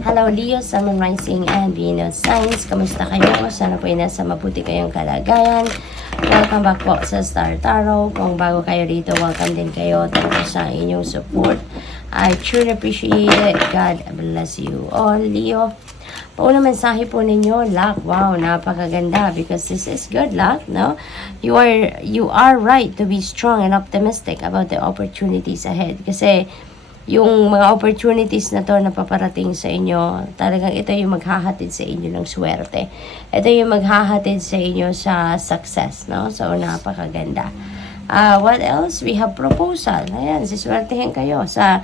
Hello Leo, Sun, Moon, Rising, and Venus Signs. Kamusta kayo? Sana po ay nasa mabuti kayong kalagayan. Welcome back po sa Star Tarot. Kung bago kayo dito, welcome din kayo. Thank you sa inyong support. I truly appreciate it. God bless you all, Leo. Paunang mensahe po ninyo, luck. Wow, napakaganda because this is good luck, no? You are right to be strong and optimistic about the opportunities ahead. Kasi yung mga opportunities na to na paparating sa inyo, talagang ito yung maghahatid sa inyo ng swerte. Ito yung maghahatid sa inyo sa success, no? So, napakaganda. What else? We have proposal. Ayan, siswertehin kayo sa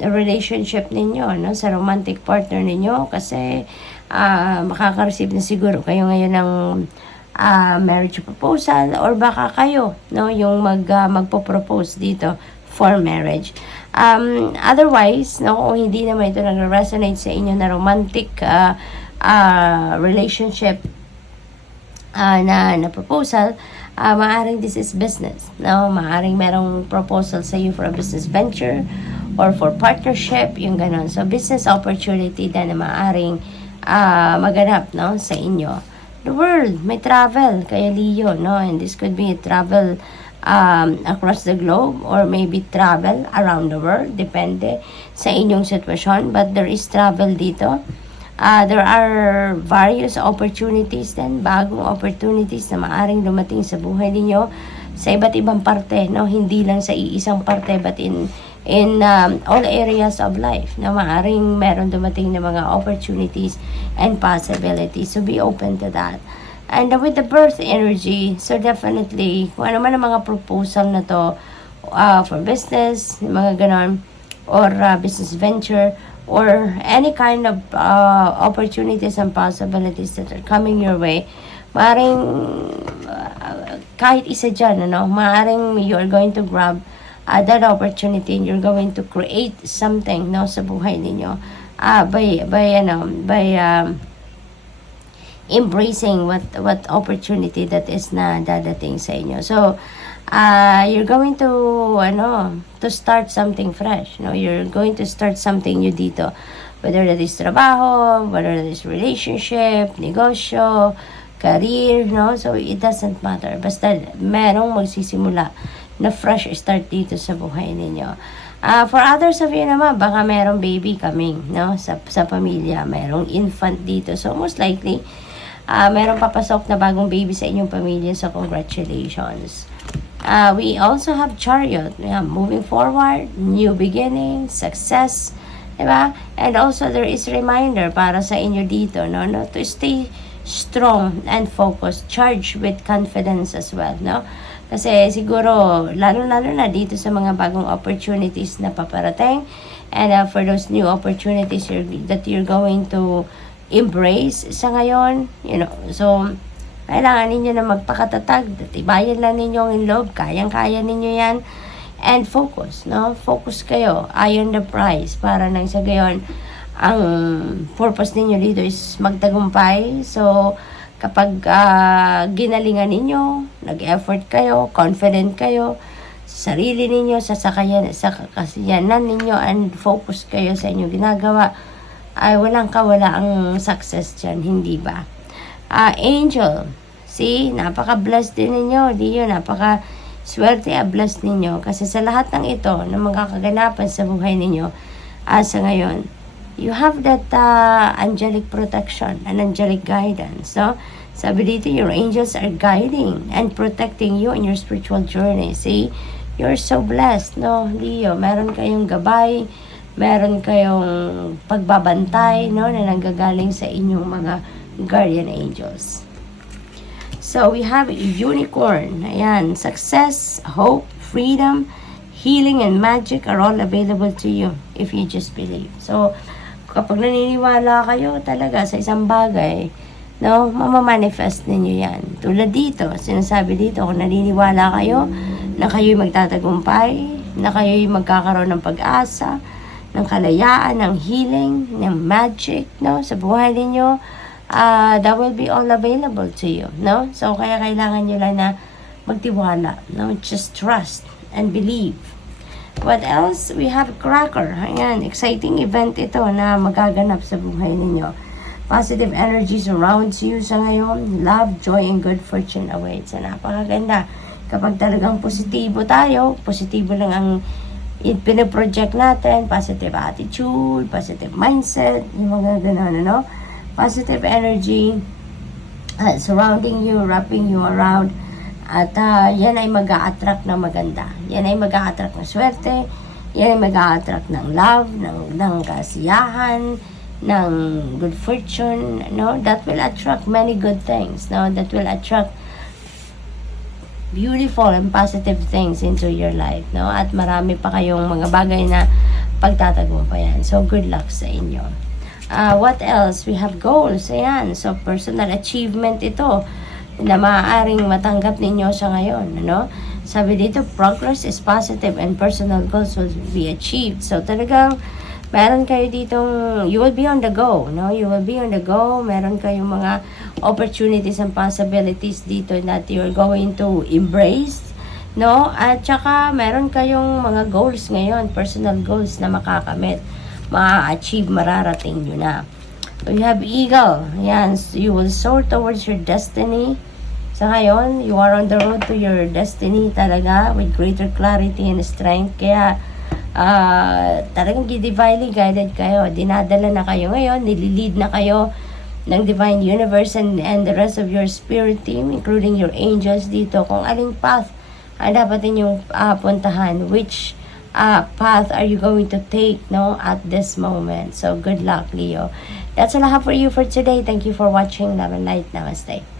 relationship ninyo, no? Sa romantic partner ninyo kasi makaka-receive na siguro kayo ngayon ng marriage proposal or baka kayo, no? Yung magpo-propose dito for marriage. Otherwise, no, kung hindi naman ito nag-resonate sa inyo na romantic relationship na proposal, maaring this is business, no? Maaring merong proposal sa you for a business venture or for partnership, yung ganon. So, business opportunity na maaring maganap, no, sa inyo. The world, may travel, kaya Leo, no? And this could be a travel across the globe or maybe travel around the world, depende sa inyong sitwasyon, but there is travel dito. There are various opportunities then, bagong opportunities na maaring dumating sa buhay ninyo sa iba't ibang parte, no? Hindi lang sa iisang parte but in all areas of life na maaring meron dumating na mga opportunities and possibilities, so be open to that. And with the birth energy, so definitely, kung ano man ang mga proposal na to for business, mga ganon, or business venture, or any kind of opportunities and possibilities that are coming your way, maaaring kahit isa dyan, ano, maaaring you're going to grab that opportunity and you're going to create something, no, sa buhay ninyo by embracing what opportunity that is na dadating sa inyo. So, you're going to start something fresh. No? You're going to start something new dito. Whether that is trabaho, whether that is relationship, negosyo, career, no? So, it doesn't matter. Basta merong magsisimula na fresh start dito sa buhay ninyo. For others of you naman, baka merong baby coming, no? Sa pamilya, merong infant dito. So, most likely, merong papasok na bagong baby sa inyong pamilya, so congratulations. We also have chariot, moving forward, new beginning, success, diba? And also there is reminder para sa inyo dito, no, to stay strong and focused, charged with confidence as well, no? Kasi siguro, lalo na dito sa mga bagong opportunities na paparating, and for those new opportunities that you're going to embrace sa ngayon, so kailangan ninyo na magpakatatag, tibayan lang ninyo ang loob, kayang-kaya ninyo yan, and focus, no? Focus kayo, eye on the prize, para nang sa gayon, ang purpose ninyo dito is magtagumpay. So, kapag ginalingan ninyo, nag-effort kayo, confident kayo, sa sarili ninyo, sa kasiyanan ninyo, and focus kayo sa inyong ginagawa, ay walang kawala ang success dyan, hindi ba? Angel, see, napaka-blessed din ninyo, napaka-swerte blessed ninyo, kasi sa lahat ng ito, na mga kaganapan sa buhay ninyo, sa ngayon, you have that angelic protection and angelic guidance, no? Sabi dito, your angels are guiding and protecting you in your spiritual journey. See, you're so blessed, no, Leo? Meron kayong gabay, meron kayong pagbabantay, no, na nanggagaling sa inyong mga guardian angels. So, we have unicorn. Ayan, success, hope, freedom, healing, and magic are all available to you if you just believe. So, kapag naniniwala kayo talaga sa isang bagay, no, mamamanifest ninyo yan. Tulad dito, sinasabi dito, kung naniniwala kayo na kayo'y magtatagumpay, na kayo'y magkakaroon ng pag-asa, ng kalayaan, ng healing, ng magic, no, sa buhay ninyo, that will be all available to you, no? So, kaya kailangan nyo lang na magtiwala, no? Just trust and believe. What else? We have Cracker. Ayan, exciting event ito na magaganap sa buhay ninyo. Positive energy surrounds you sa ngayon. Love, joy, and good fortune awaits. So, napakaganda. Kapag talagang positibo tayo, positibo lang ang pinaproject natin, positive attitude, positive mindset, yung mga ganun, ano? Positive energy surrounding you, wrapping you around. At yan ay mag-a-attract ng maganda. Yan ay mag-a-attract ng swerte. Yan ay mag-a-attract ng love, ng kasiyahan, ng good fortune. No? That will attract many good things. No? That will attract beautiful and positive things into your life. No? At marami pa kayong mga bagay na pagtatagumpayan. So, good luck sa inyo. What else? We have goals. Ayan. So, personal achievement ito na maaaring matanggap ninyo sa ngayon, ano? Sabi dito, progress is positive and personal goals will be achieved. So, talagang meron kayo ditong, you will be on the go, no? You will be on the go. Meron kayong mga opportunities and possibilities dito that you're going to embrace, no? At saka, meron kayong mga goals ngayon, personal goals na makakamit, ma-achieve, mararating nyo na. You have eagle. Yan, you will soar towards your destiny. Sa ngayon, you are on the road to your destiny talaga with greater clarity and strength. Kaya, talagang divinely guided kayo. Dinadala na kayo ngayon, nililid na kayo ng divine universe and the rest of your spirit team, including your angels dito, kung aling path ang dapat ninyong puntahan, which path are you going to take, no, at this moment. So, good luck, Leo. That's all I have for you for today. Thank you for watching. Love and light. Namaste.